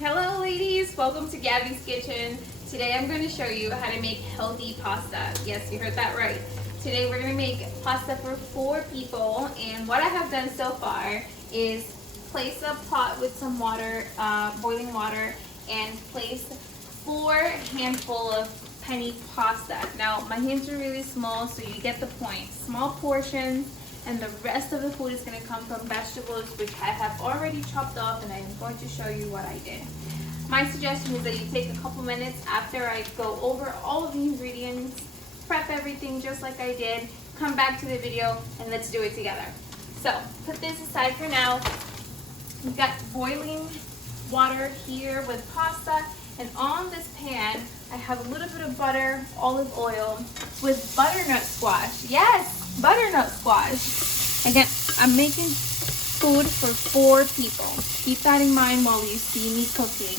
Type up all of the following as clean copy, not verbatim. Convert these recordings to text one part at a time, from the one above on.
Hello ladies, welcome to Gabby's Kitchen. Today I'm going to show you how to make healthy pasta. Yes, you heard that right. Today we're going to make pasta for 4 people, and what I have done so far is place a pot with some water, boiling water, and place 4 handful of penny pasta. Now my hands are really small, so you get the point. Small portions, and the rest of the food is going to come from vegetables, which I have already chopped off, and I am going to show you what I did. My suggestion is that you take a couple minutes after I go over all of the ingredients, prep everything just like I did, come back to the video, and let's do it together. So put this aside for now. We've got boiling water here with pasta, and on this pan I have a little bit of butter, olive oil with butternut squash. Yes, butternut squash. Again, I'm making food for 4 people. Keep that in mind while you see me cooking.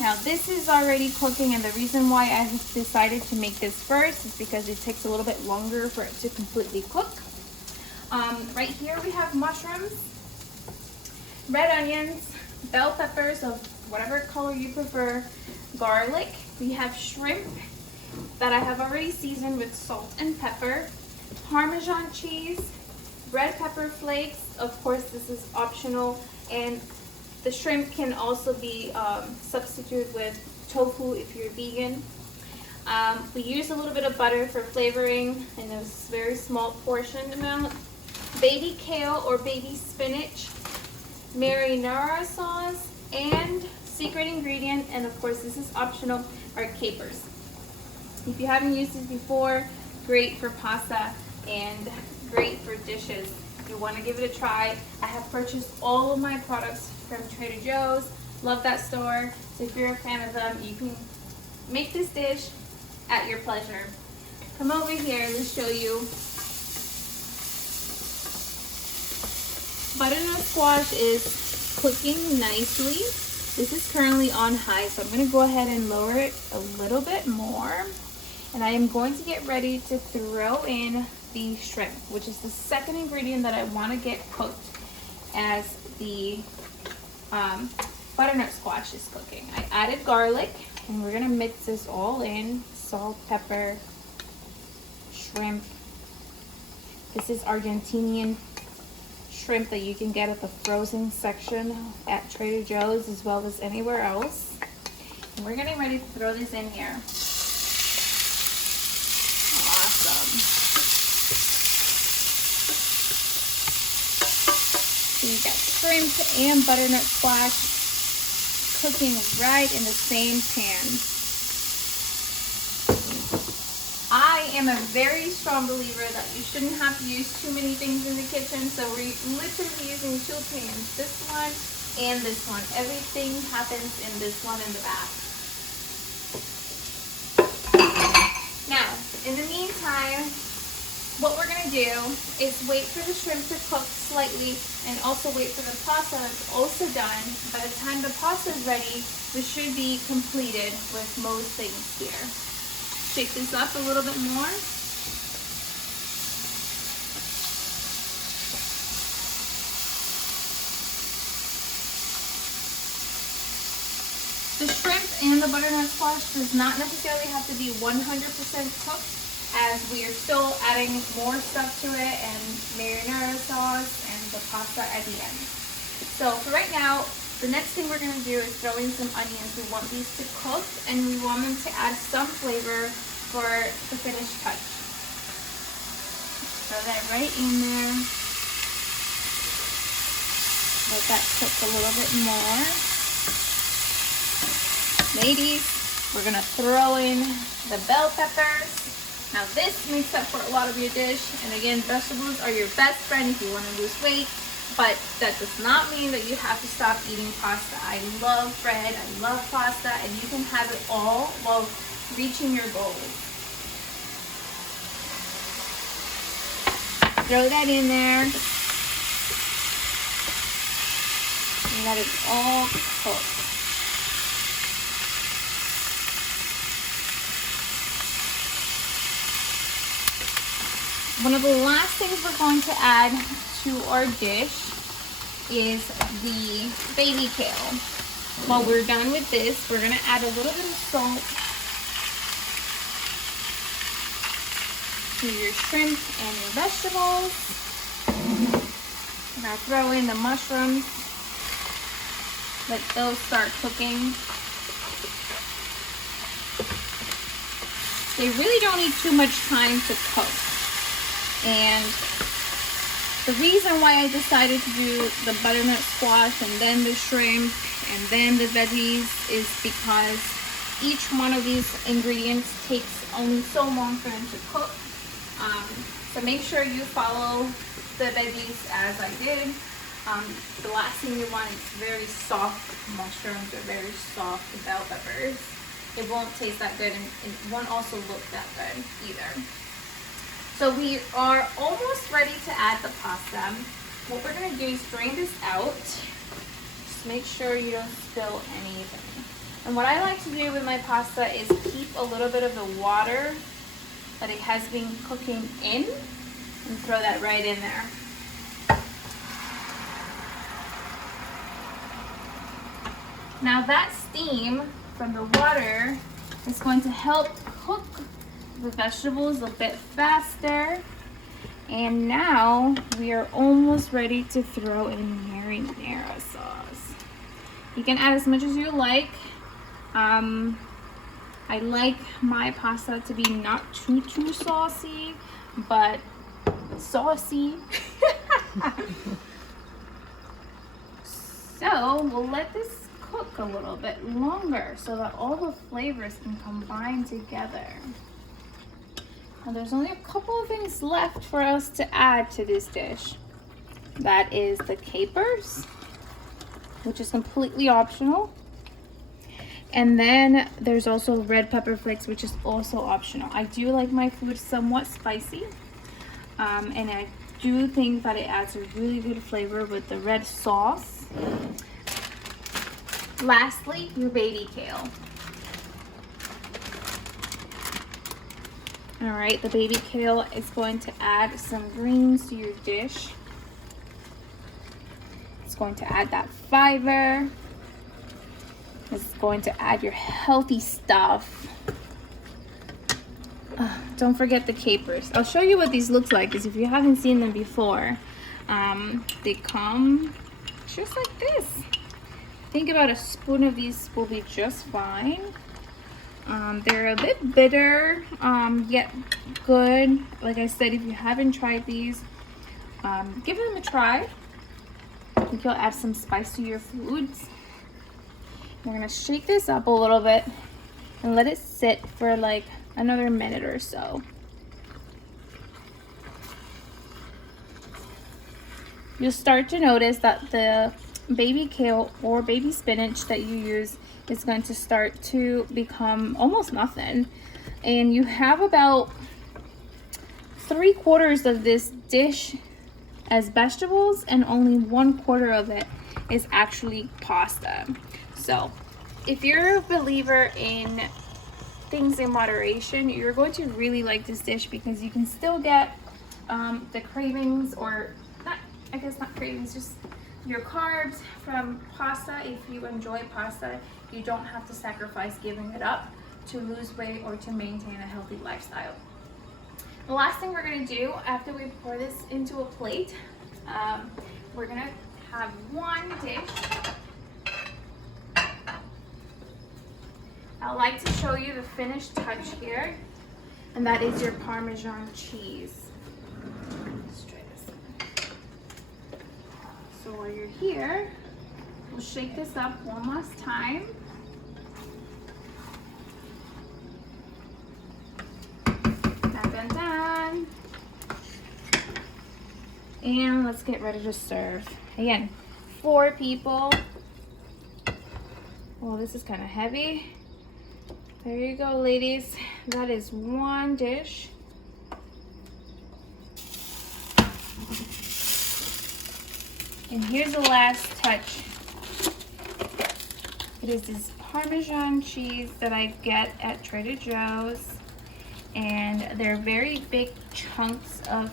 Now this is already cooking, and the reason why I decided to make this first is because it takes a little bit longer for it to completely cook. Right here we have mushrooms, red onions, bell peppers of whatever color you prefer, garlic. We have shrimp that I have already seasoned with salt and pepper, Parmesan cheese, red pepper flakes. Of course, this is optional, and the shrimp can also be substituted with tofu if you're vegan. We use a little bit of butter for flavoring in a very small portion amount. Baby kale or baby spinach, marinara sauce, and secret ingredient, and of course this is optional, are capers. If you haven't used this before, great for pasta and great for dishes. If you want to give it a try, I have purchased all of my products from Trader Joe's. Love that store. So if you're a fan of them, you can make this dish at your pleasure. Come over here, let's show you. Butternut squash is cooking nicely. This is currently on high, so I'm going to go ahead and lower it a little bit more. And I am going to get ready to throw in the shrimp, which is the second ingredient that I want to get cooked as the butternut squash is cooking. I added garlic, and we're going to mix this all in. Salt, pepper, shrimp. This is Argentinian shrimp that you can get at the frozen section at Trader Joe's as well as anywhere else. And we're getting ready to throw this in here. Awesome. So you got shrimp and butternut squash cooking right in the same pan. I am a very strong believer that you shouldn't have to use too many things in the kitchen, so we're literally using 2 pans, this one and this one. Everything happens in this one in the back. Now, in the meantime, what we're going to do is wait for the shrimp to cook slightly, and also wait for the pasta that's also done. By the time the pasta is ready, we should be completed with most things here. Shake this up a little bit more. The shrimp and the butternut squash does not necessarily have to be 100% cooked, as we are still adding more stuff to it, and marinara sauce and the pasta at the end. So for right now, the next thing we're going to do is throw in some onions. We want these to cook, and we want them to add some flavor for the finished touch. Throw that right in there. Let that cook a little bit more. Ladies, we're going to throw in the bell peppers. Now this makes up for a lot of your dish, and again, vegetables are your best friend if you want to lose weight. But that does not mean that you have to stop eating pasta. I love bread, I love pasta, and you can have it all while reaching your goals. Throw that in there. And let it all cook. One of the last things we're going to add to our dish is the baby kale. While we're done with this, we're gonna add a little bit of salt to your shrimp and your vegetables. Now throw in the mushrooms. Let those start cooking. They really don't need too much time to cook. And the reason why I decided to do the butternut squash and then the shrimp and then the veggies is because each one of these ingredients takes only so long for them to cook. So make sure you follow the veggies as I did. The last thing you want is very soft mushrooms or very soft bell peppers. It won't taste that good, and it won't also look that good either. So we are almost ready to add the pasta. What we're gonna do is drain this out. Just make sure you don't spill anything. And what I like to do with my pasta is keep a little bit of the water that it has been cooking in and throw that right in there. Now that steam from the water is going to help cook the vegetables a bit faster. And now we are almost ready to throw in marinara sauce. You can add as much as you like. I like my pasta to be not too saucy, but saucy. So we'll let this cook a little bit longer so that all the flavors can combine together. Now there's only a couple of things left for us to add to this dish. That is the capers, which is completely optional. And then there's also red pepper flakes, which is also optional. I do like my food somewhat spicy, and I do think that it adds a really good flavor with the red sauce. Lastly, your baby kale. All right, the baby kale is going to add some greens to your dish. It's going to add that fiber. It's going to add your healthy stuff. Don't forget the capers. I'll show you what these look like, because if you haven't seen them before, they come just like this. Think about a spoon of these will be just fine. They're a bit bitter, yet good. Like I said, if you haven't tried these, give them a try. I think you'll add some spice to your foods. We're gonna shake this up a little bit and let it sit for like another minute or so. You'll start to notice that the baby kale or baby spinach that you use is going to start to become almost nothing. And you have about 3/4 of this dish as vegetables and only 1/4 of it is actually pasta. So if you're a believer in things in moderation, you're going to really like this dish, because you can still get the cravings, or not, I guess not cravings, just your carbs from pasta. If you enjoy pasta, you don't have to sacrifice giving it up to lose weight or to maintain a healthy lifestyle. The last thing we're gonna do after we pour this into a plate, we're gonna have one dish. I like to show you the finished touch here, and that is your Parmesan cheese. Let's try this. So while you're here, we'll shake this up one last time. Dun. And let's get ready to serve. Again, 4 people. Oh, this is kind of heavy. There you go, ladies. That is one dish. And here's the last touch. It is this Parmesan cheese that I get at Trader Joe's. And they're very big chunks of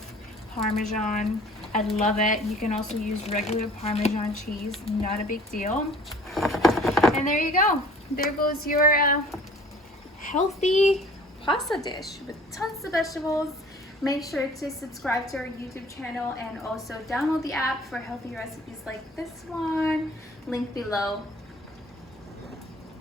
Parmesan. I love it. You can also use regular Parmesan cheese, not a big deal. And there you go. There goes your healthy pasta dish with tons of vegetables. Make sure to subscribe to our YouTube channel and also download the app for healthy recipes like this one. Link below.